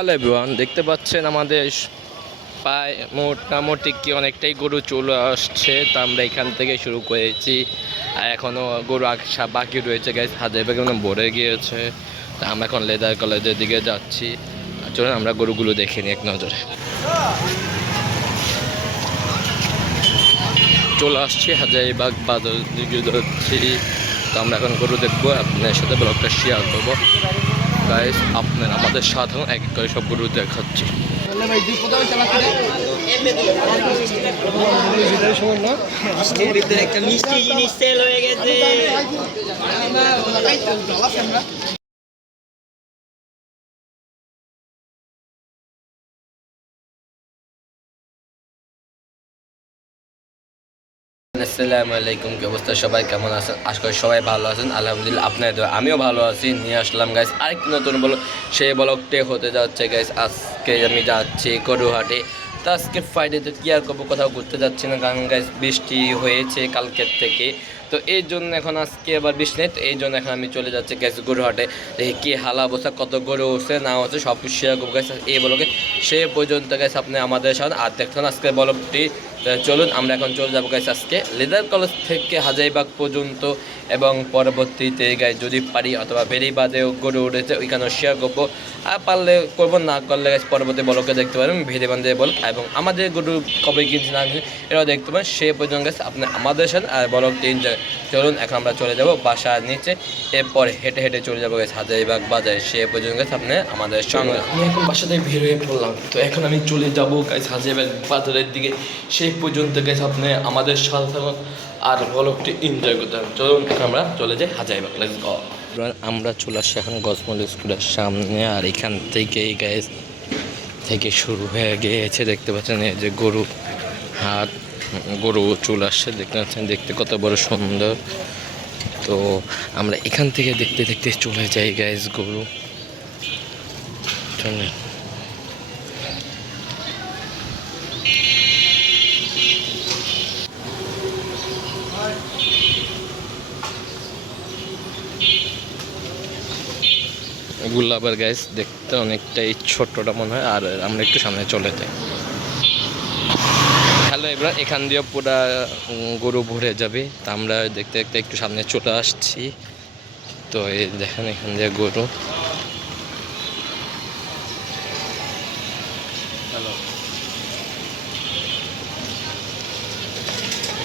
Hello everyone, দেখতে পাচ্ছেন আমাদের প্রায় মোটামুটি কি অনেকটাই গরু চলে আসছে। তা আমরা এখান থেকে শুরু করেছি, আর এখনও গরু আসা বাকি রয়েছে। গাইস হাজার বেগে ভরে গিয়েছে। তা আমরা এখন লেদার কলেজের দিকে যাচ্ছি। চলুন আমরা গরুগুলো দেখে নিই এক নজরে। চলে আসছি হাজারিবাগ বাজার দিকে যাচ্ছি। তো আমরা এখন গরু দেখবো, আপনার সাথে ব্লগটা শেয়ার করবো। গাইস আপনার আমাদের সাধারণ এক এক করে সব গরু দেখাচ্ছি। একটা মিষ্টি জিনিস সেল হয়ে গেছে। আসসালামু আলাইকুম, কি অবস্থা সবাই, কেমন আছেন? আশা করি সবাই ভালো আছেন। আলহামদুলিল্লাহ আপনাদের দোয়ায় আমিও ভালো আছি। নিয়ে আসলাম গাইস আরেকটি নতুন ব্লগ। সেই ব্লগটি হতে যাচ্ছে গাইস, আজকে আমি যাচ্ছি গরুহাটে। তো আজকে ফ্রাইডেতে কী আর করবো, কোথাও ঘুরতে যাচ্ছি না, কারণ গাইস বৃষ্টি হয়েছে কালকের থেকে। তো এই জন্য এখন আজকে আবার বৃষ্টি নেই, তো এই জন্য এখন আমি চলে যাচ্ছি গ্যাস গরুহাটে। দেখি কী হালা অবস্থা, কত গরু হচ্ছে না হচ্ছে সব কিছু শেয়ার করবো গাইস এই ব্লগে। সে পর্যন্ত গাইস আপনি আমাদের সাথে আর দেখছেন আজকে ব্লগটি। চলুন আমরা এখন চলে যাবো গাইস আজকে লেদার কলেজ থেকে হাজারিবাগ পর্যন্ত, এবং পরবর্তীতে গাইস যদি পারি অথবা বেরিবাদেও গরু উঠেছে ওইখানেও শেয়ার করবো। আর পারলে করবো, না করলে গাইস পরবর্তী ব্লগে দেখতে পারেন ভেরিবান্ধে বল, এবং আমাদের গরু কবে কিনছি না কিনছি এটাও দেখতে পারেন। সে পর্যন্ত গাইস আপনি আমাদের সাথে আর ব্লগটি এনজয়। চলুন এখন আমরা চলে যাব বাসার নিচে, এরপরে হেঁটে হেঁটে চলে যাবো গাইস হাজারিবাগ বাজারে। সে পর্যন্ত গাইস আপনি আমাদের সঙ্গে। আমি এখন বাসা থেকে বের হয়ে পড়লাম, তো এখন আমি চলে যাবো গাইস হাজারিবাগ বাজারের দিকে। সেই পর্যন্ত গাইস আপনি আমাদের সাথে থাকুন আর ব্লগটি এনজয় করতে হবে। চলুন এখন আমরা চলে যাই হাজারিবাগ। Let's go. আমরা চলে আসছি এখন গজমল স্কুলের সামনে, আর এখান থেকেই গাইস থেকে শুরু হয়ে গিয়েছে। দেখতে পাচ্ছেন এই যে গরু হাট, গরু চলে আসছে, দেখতে পাচ্ছেন, দেখতে কত বড় সুন্দর। তো আমরা এখান থেকে দেখতে দেখতে চলে যাই গাইস গরু। চলেন এগুলো আবার গাইস দেখতে অনেকটাই ছোট্টটা মনে হয়, আর আমরা একটু সামনে চলে যাই। হ্যালো এবার এখান দিয়ে পুরা গরু ভরে যাবে। তা আমরা দেখতে দেখতে একটু সামনে চলে আসছি। তো এই দেখেন এখান দিয়ে গরু।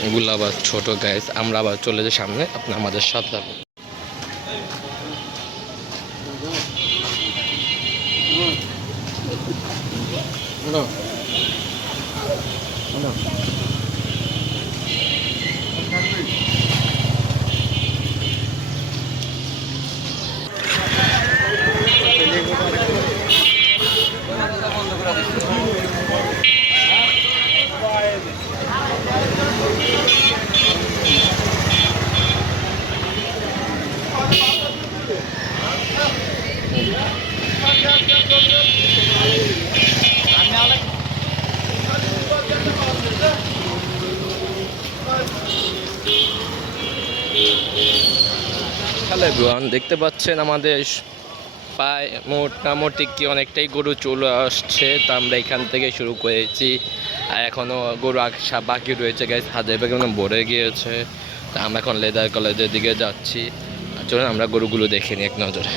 এগুলো আবার ছোট গাইস, আমরা আবার চলে যাই সামনে, আপনি আমাদের সাথে থাকুন। হ্যালো এভরিওয়ান, দেখতে পাচ্ছেন আমাদের প্রায় মোটামুটি কি অনেকটাই গরু চলে আসছে। তা আমরা এখান থেকে শুরু করেছি, আর এখনও গরু আসা বাকি রয়েছে গাইস হাজার বেগে ভরে গিয়েছে। তা আমরা এখন লেদার কলেজের দিকে যাচ্ছি। চলুন আমরা গরুগুলো দেখে নিই এক নজরে।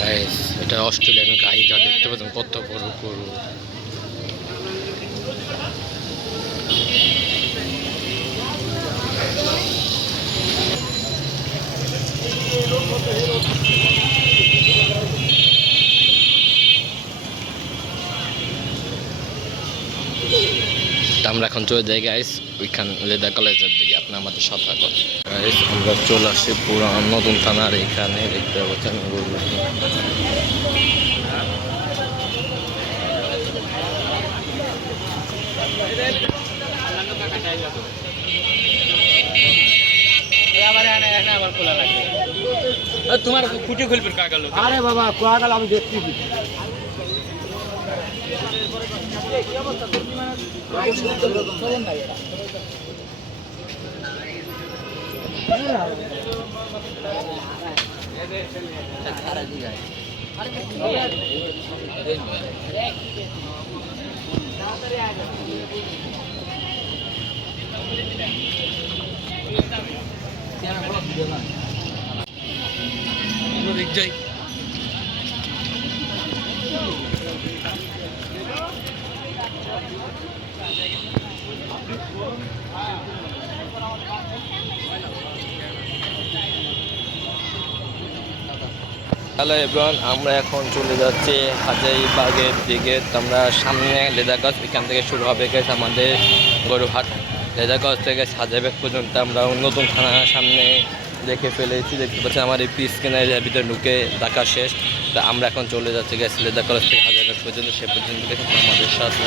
গাইস এটা অস্ট্রেলিয়ান গাইটা, দেখতে পাচ্ছেন কত বড় গরু। আমরা এখন চলে যাই গাইস ওইখান লেদার কলেজের দিকে, আপনি আমাদের সাথে থাকুন। গাইস আমরা চলে আসি পুরো নতুন থানার এখানে, দেখতে পাচ্ছেন গরু। তোমার কুটি খুলবে কাগল। আরে বাবা কোয়াগাল আমি দেখছি যাই হ্যালো এভরিওয়ান, আমরা এখন চলে যাচ্ছি হাজারীবাগের দিকে। তো আমরা সামনে লেদারগঞ্জ, এখান থেকে শুরু হবে গেছে আমাদের গরুহাট। লেদারগঞ্জ থেকে হাজারীবাগ পর্যন্ত আমরা নতুন থানার সামনে দেখে ফেলেছি। দেখতে পাচ্ছি আমার এই পিস কেনার ভিতরে ঢুকে দেখা শেষ। তা আমরা এখন চলে যাচ্ছি গেছি লেদারগঞ্জ থেকে হাজারীবাগ পর্যন্ত। সে পর্যন্ত দেখে আমাদের সাথে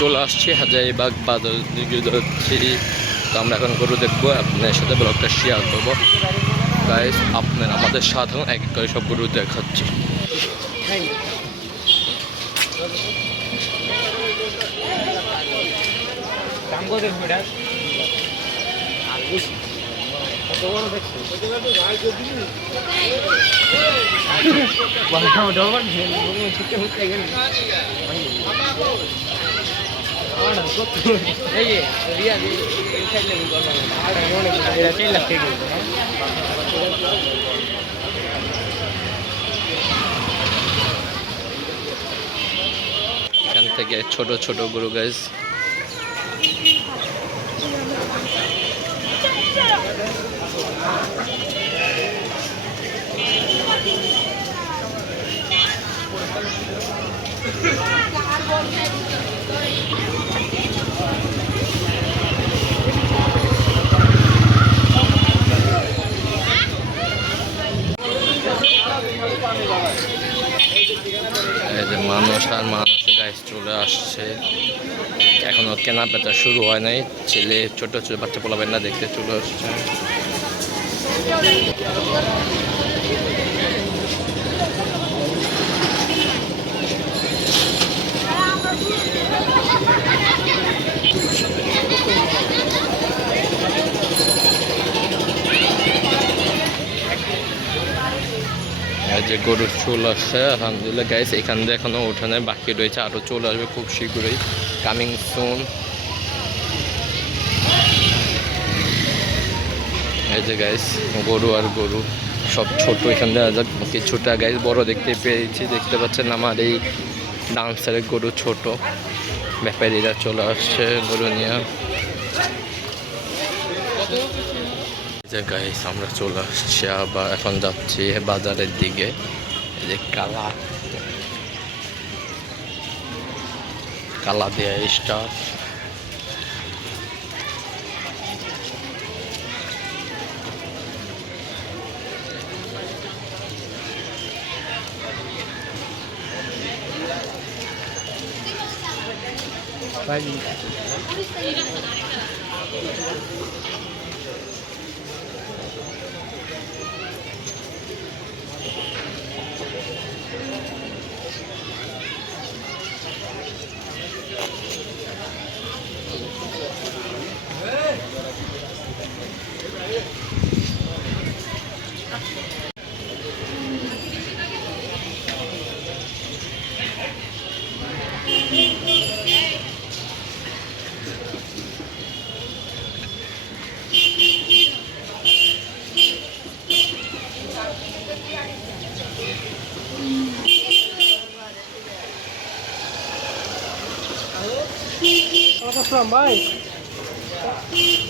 চলে আসছি হাজারীবাগ বাজার দিকে যাচ্ছি। তো আমরা এখন গরু দেখবো, আপনার সাথে ব্লগটা শেয়ার করবো। গাইস আপনার আমাদের সাথে এক এক করে সব গরু দেখাচ্ছি। এখান থেকে ছোট ছোট গরু গাইস। এই যে মানুষ আর মানুষ গাইস চলে আসছে। এখনো কেনা বেচা শুরু হয় নাই। ছেলে ছোট ছোট বাচ্চা পোলাবেন না দেখতে চলে আসছে। যে গরুর চুল আসছে আলহামদুলিল্লাহ গাইস। এখান দিয়ে এখনো ওঠানে বাকি রয়েছে, আরো চলে আসবে খুব শীঘ্রই, কামিং সুন। এই যে গাইস গরু আর গরু সব ছোট। এখান দিয়ে কিছুটা গাইস বড় দেখতে পেয়েছি। দেখতে পাচ্ছেন আমার এই ডান্সারের গরু ছোট। ব্যাপারীরা চলে আসছে গরু নিয়ে। যে গাইস আমরা চলে আসছি আবার, এখন যাচ্ছি বাজারের দিকে। এই যে কালা দেয়া স্টার।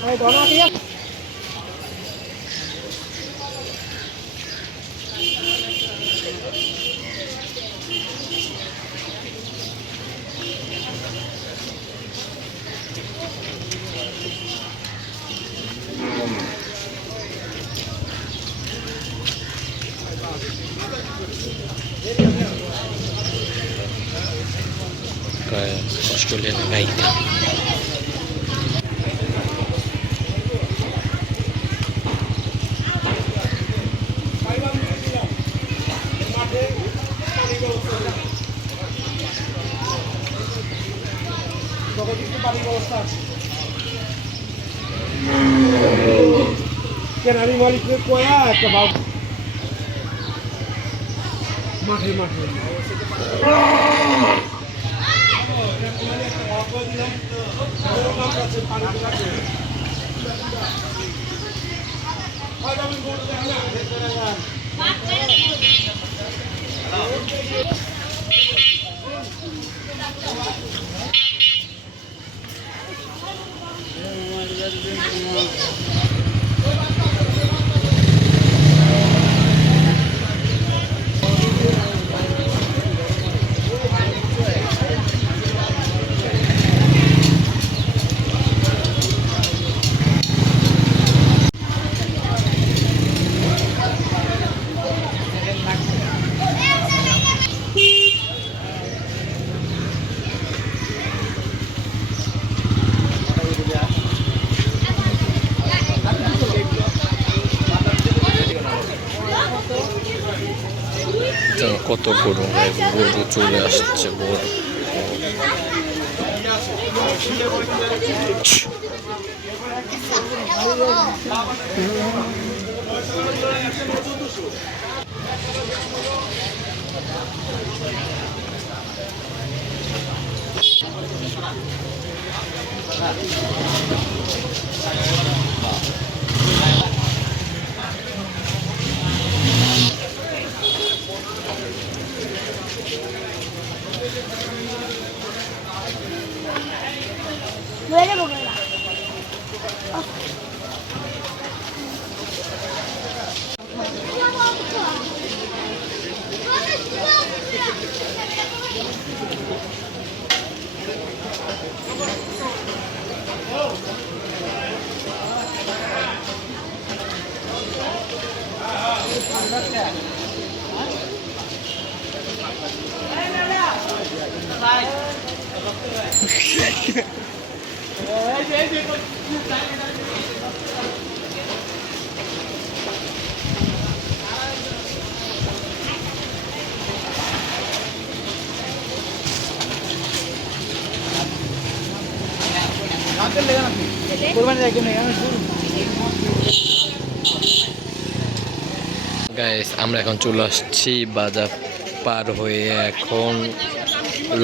ভাই ধরা দিয়ে অস্ট্রেলিয়ান বাইক। কেনারি মালিককে কয়া একটা বাবু মাঠে মাঠে কত গরু গরু চলে আসছে গরু। গাইস আমরা এখন চলে আসছি বাজার পার হয়ে, এখন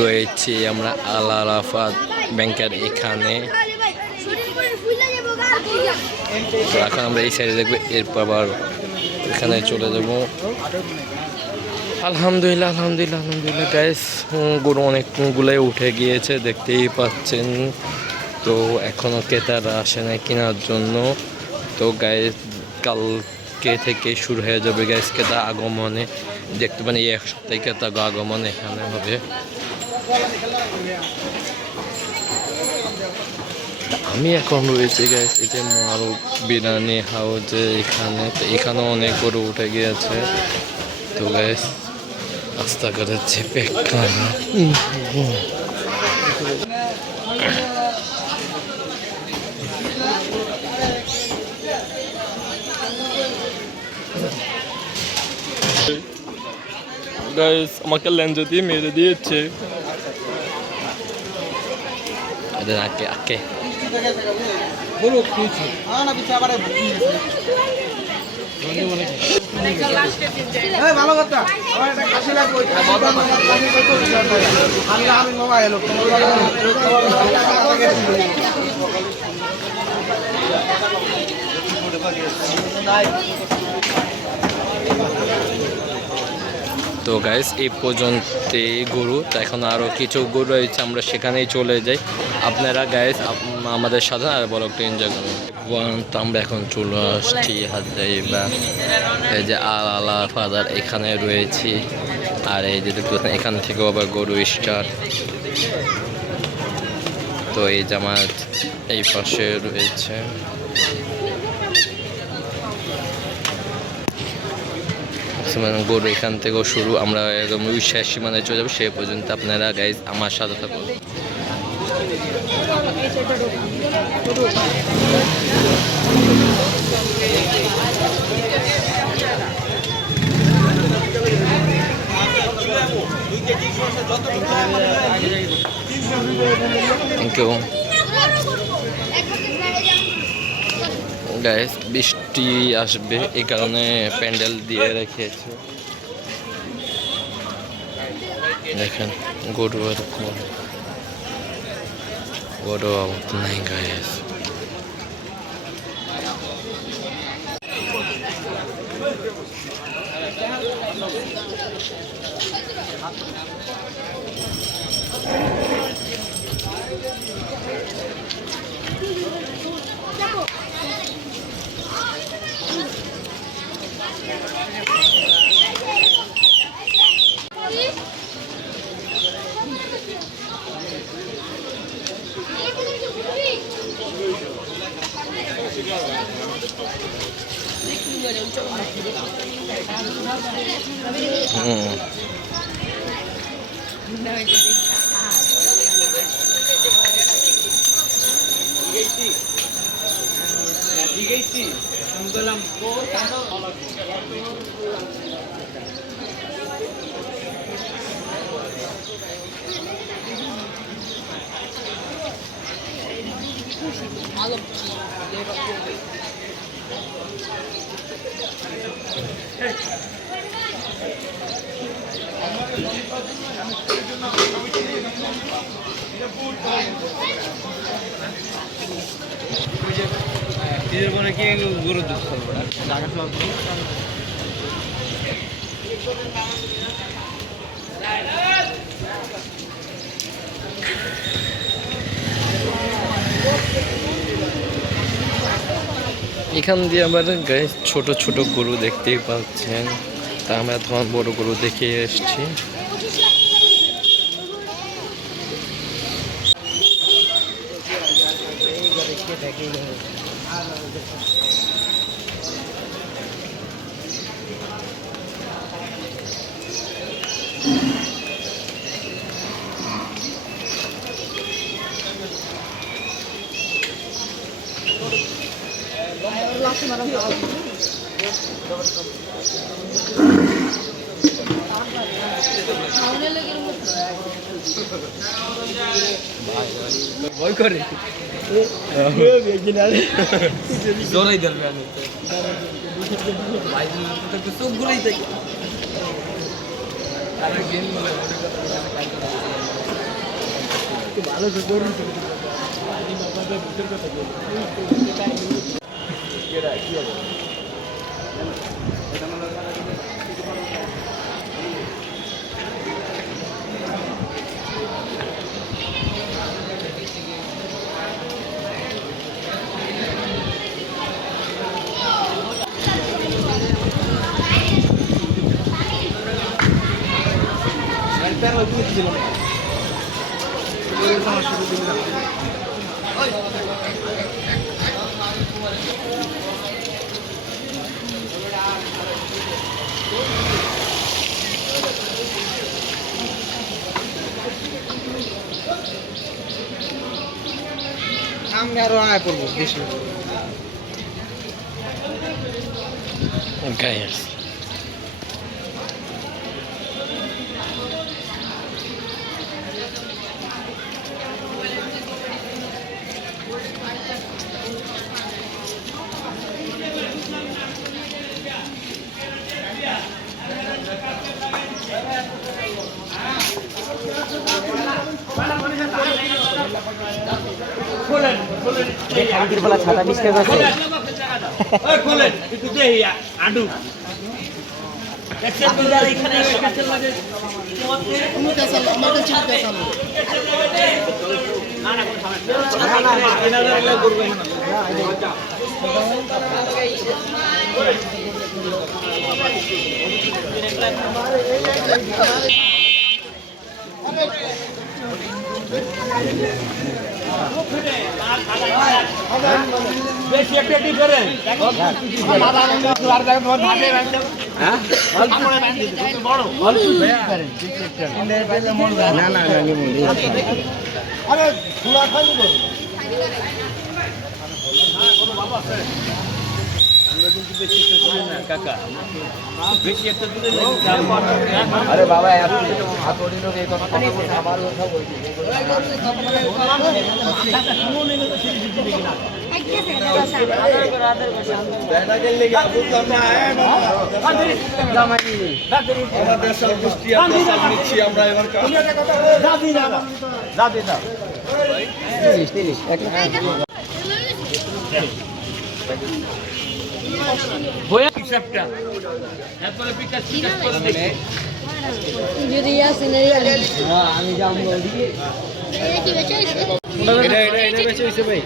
রয়েছি আমরা আল আরাফাত ব্যাংকের এখানে। তো এখন আমরা এই সাইডে দেখবো, এরপর আবার এখানে চলে যাব। আলহামদুলিল্লাহ আলহামদুলিল্লাহ আলহামদুলিল্লাহ গাইস, গরু অনেকগুলোই উঠে গিয়েছে দেখতেই পাচ্ছেন। তো এখনও ক্রেতারা আসে না কেনার জন্য। তো গাইস কালকে থেকে শুরু হয়ে যাবে গাইস ক্রেতা আগমনে, দেখতে পান এই এক সপ্তাহে ক্রেতা আগমন এখানে হবে। আমি এখন রয়েছি গাইস এটা মারুফ বিরিয়ানি হাউসে এখানে। তো এখানেও অনেক গরু উঠে গিয়েছে। তো গাইস রাস্তাঘাটে চেপে গাইস আমাকে লেন্স দিয়ে মেরে দিয়েছে। আকে আকে ভালো কথা আমি মোবাইল তো গাইস এই পর্যন্তই গরু। তো এখন আরও কিছু গরু রয়েছে, আমরা সেখানেই চলে যাই। আপনারা গাইস আমাদের সাথে আর বড় এনজয় করুন। তো আমরা এখন চলে আসছি হাজাইবা, এই যে আলা ফাদার এখানে রয়েছি। আর এই যে দেখতে এখান থেকেও আবার গরু স্টার্ট। তো এই জামাত এই পাশে রয়েছে। গরু এখান থেকেও শুরু, আমরা একদম শেষ সীমানায় চলে যাবো। সে পর্যন্ত আপনারা গাইজ আমার সাথে থাকুন। Thank you guys. বৃষ্টি আসবে এই কারণে প্যান্ডেল দিয়ে রেখেছে। দেখেন গরু এরকম গরু অবস্থা নাই গাইস। গরু দুধ খাবো ঢাকা সব এখান দিয়ে আমার গায়ে ছোট ছোট গরু দেখতেই পাচ্ছেন। তা আমরা তোমার বড় গরু দেখে এসছি। ভয় করে জোরাই ধরবে আমি চোখ গুলোই দেখি ভালো আমি আরো আয় পড়বো বেশি গাইস ছাতা বিস্কে গেছে বেশি একটা ডিফারেন্স না কাকা বেশি একটা দিলে আরে বাবা হাত ওড়িনো এই কথা আমার কথা বলছি আমি যাবো ওদিকে এটা বেশি হয়েছে ভাই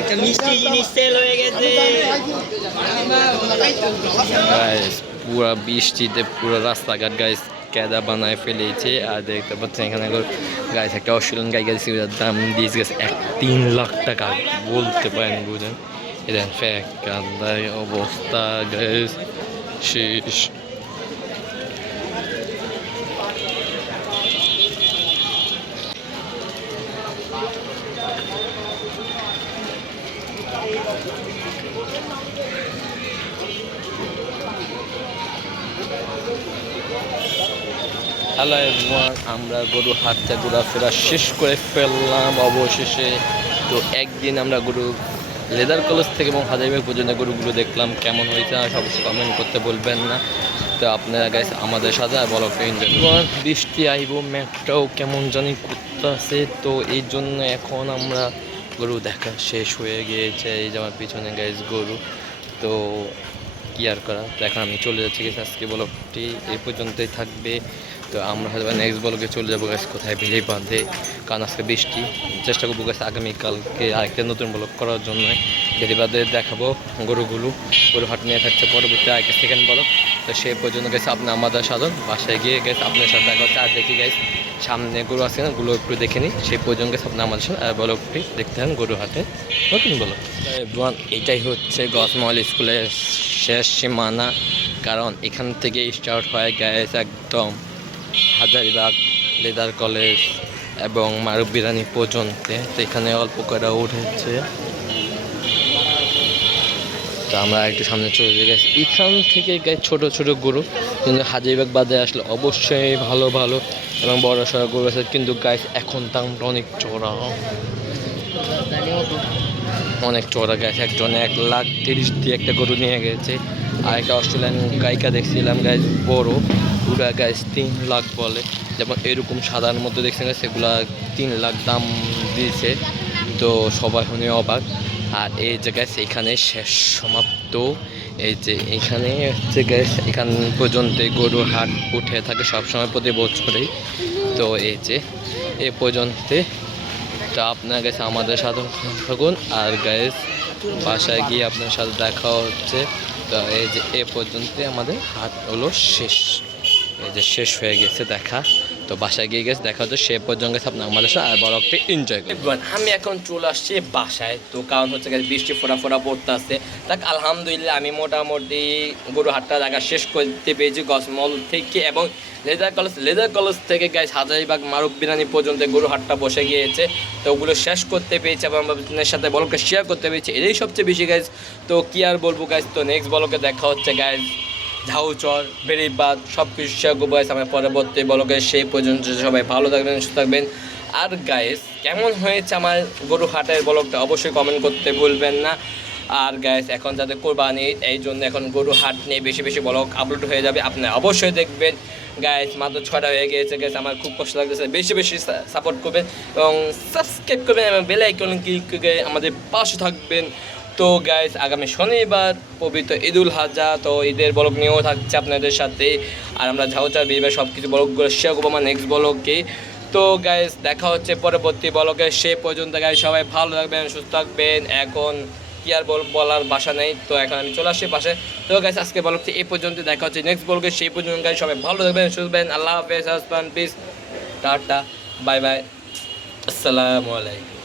একটা মিষ্টি জিনিস সেল হয়ে গেছে গাইস পুরা বৃষ্টিতে পুরো রাস্তাঘাট গাইস কেদা বানায় ফেলেছে আর দেখতে পাচ্ছেন এখানে গাইস একটা অস্ট্রেলিয়ান গাই গেছে দাম দিয়ে গেছে 3 লাখ টাকা বলতে পারেন বুঝেন এটা ফ্যাক কান্দার অবস্থা গাইস শেষ হ্যালো এভরিওয়ান আমরা গরু হাটটা ঘোরাফেরা শেষ করে ফেললাম অবশেষে তো একদিন আমরা গরু লেদার কলেজ থেকে এবং হাজারিবাগ পর্যন্ত গরুগুলো দেখলাম কেমন হয়েছে অবশ্যই কমেন্ট করতে বলবেন না তো আপনারা গাইস আমাদের সাথে বলো বৃষ্টি আইব ম্যাটটাও কেমন জানি করতেছে তো এই জন্য এখন আমরা গরু দেখা শেষ হয়ে গিয়েছে এই যে আমার পিছনে গাইস গরু তো কি আর করা তো এখন আমি চলে যাচ্ছি গেছে আজকে ব্লগটি এই পর্যন্তই থাকবে তো আমরা হয়তো নেক্সট ব্লগে চলে যাবো গাছ কোথায় ভিড়ে বাঁধে কারণ আজকে বৃষ্টি চেষ্টা করবো গাছ আগামীকালকে আরেকটা নতুন ব্লগ করার জন্য ভিড়ে বাঁধে দেখাবো গরু হাট নিয়ে থাকছে পরবর্তী আরেকটা সেকেন্ড ব্লগ তো সেই পর্যন্ত গেছে আপনি আমাদের সাধন বাসায় গিয়ে গেছে আপনার সাথে দেখা হচ্ছে আর দেখি গেছে সামনে গরু আছে না গুলো একটু দেখে নিই সেই পর্যন্ত গেছে আপনি আমাদের সাথে আর ব্লগটি দেখতে হন গরু হাটে নতুন ব্লগ এটাই হচ্ছে গসমহল স্কুলের শেষ সীমানা কারণ এখান থেকে স্টার্ট হয় গ্যাস একদম হাজারিবাগ লেদার কলেজ এবং মারুফ বিরানি পর্যন্ত তো এখানে অল্প করে উঠেছে তো আমরা একটু সামনে চলে গেছি এখান থেকে ছোট ছোট গরু কিন্তু হাজারিবাগ বাদে আসলে অবশ্যই ভালো ভালো এবং বড় সড়ো গরু আছে কিন্তু গাছ এখন দামটা অনেক চড়া গেছে একজন 1,30,000 দিয়ে একটা গরু নিয়ে গেছে আর একটা অস্ট্রেলিয়ান গায়িকা দেখছিলাম গাছ বড় পুরা গাছ 3 লাখ বলে যেমন এরকম সাদার মধ্যে দেখছেন সেগুলা 3 লাখ দাম দিয়েছে তো সবাই শুনে অবাক আর এই জায়গায় এখানে শেষ সমাপ্ত এই যে এখানে হচ্ছে গ্যাস এখান পর্যন্ত গরু হাট উঠে থাকে সবসময় প্রতি বছরেই তো এই যে এ পর্যন্ত তো আপনার কাছে আমাদের সাথে থাকুন আর গ্যাস বাসায় গিয়ে আপনার সাথে দেখা হচ্ছে তো এই যে এ পর্যন্ত আমাদের হাট হলো শেষ এই যে শেষ হয়ে গেছে দেখা তো বাসায় গিয়ে গেছে দেখা হচ্ছে সে পর্যন্ত গেছে আপনার আমাদের সাথে আর ব্লগটি এনজয় করবেন আমি এখন চলে আসছি বাসায় তো কারণ হচ্ছে বৃষ্টি ফোড়া পড়তে আসছে তাক আলহামদুলিল্লাহ আমি মোটামুটি গরু হাটটা দেখা শেষ করতে পেরেছি গসমল থেকে এবং লেদার কলেজ থেকে গাইস হাজারিবাগ মারুফ বিরানি পর্যন্ত গরু হাটটা বসে গিয়েছে তো ওগুলো শেষ করতে পেরেছি এবং আপনাদের সাথে ব্লগটা শেয়ার করতে পেরেছি এটাই সবচেয়ে বেশি গাইস তো কি আর বলবো গাইস তো নেক্সট ব্লগে দেখা হচ্ছে গাইস ঝাউচর বেড়িবাদ সব কিছু শেয়ার করবো গাইস আমার পরবর্তী ব্লগে সেই পর্যন্ত সবাই ভালো থাকবেন সুস্থ থাকবেন আর গাইস কেমন হয়েছে আমার গরু হাটের ব্লগটা অবশ্যই কমেন্ট করতে ভুলবেন না আর গাইস এখন যাদের কোরবানি এই জন্য এখন গরু হাট নিয়ে বেশি বেশি ব্লগ আপলোড হয়ে যাবে আপনারা অবশ্যই দেখবেন গাইস মাত্র 6টা হয়ে গিয়েছে গাইস আমার খুব কষ্ট লাগতেছে বেশি বেশি সাপোর্ট করবেন এবং সাবস্ক্রাইব করবেন এবং বেল আইকন ক্লিক করে আমাদের পাশে থাকবেন তো গাইস আগামী শনিবার পবিত্র ঈদুল আজহা তো ঈদের ব্লগ নিয়েও থাকছে আপনাদের সাথে আর আমরা ঝাউচার বিয়ে সব কিছু ব্লগগুলো শেয়ার করবো আমার নেক্সট ব্লগে তো গাইস দেখা হচ্ছে পরবর্তী ব্লগে সে পর্যন্ত গাইস সবাই ভালো থাকবেন সুস্থ থাকবেন এখন কি আর বলার ভাষা নেই। তো এখন আমি চলে আসছি পাশে। তো গাইস আজকে ব্লগটি এই পর্যন্ত, দেখা হচ্ছে নেক্সট ব্লগে। সেই পর্যন্ত গাইস সবাই ভালো থাকবেন, সুস্থ থাকবেন। আল্লাহ হাফেজ, হাসপান পিস, টাটা, বাই বাই, আসসালামু আলাইকুম।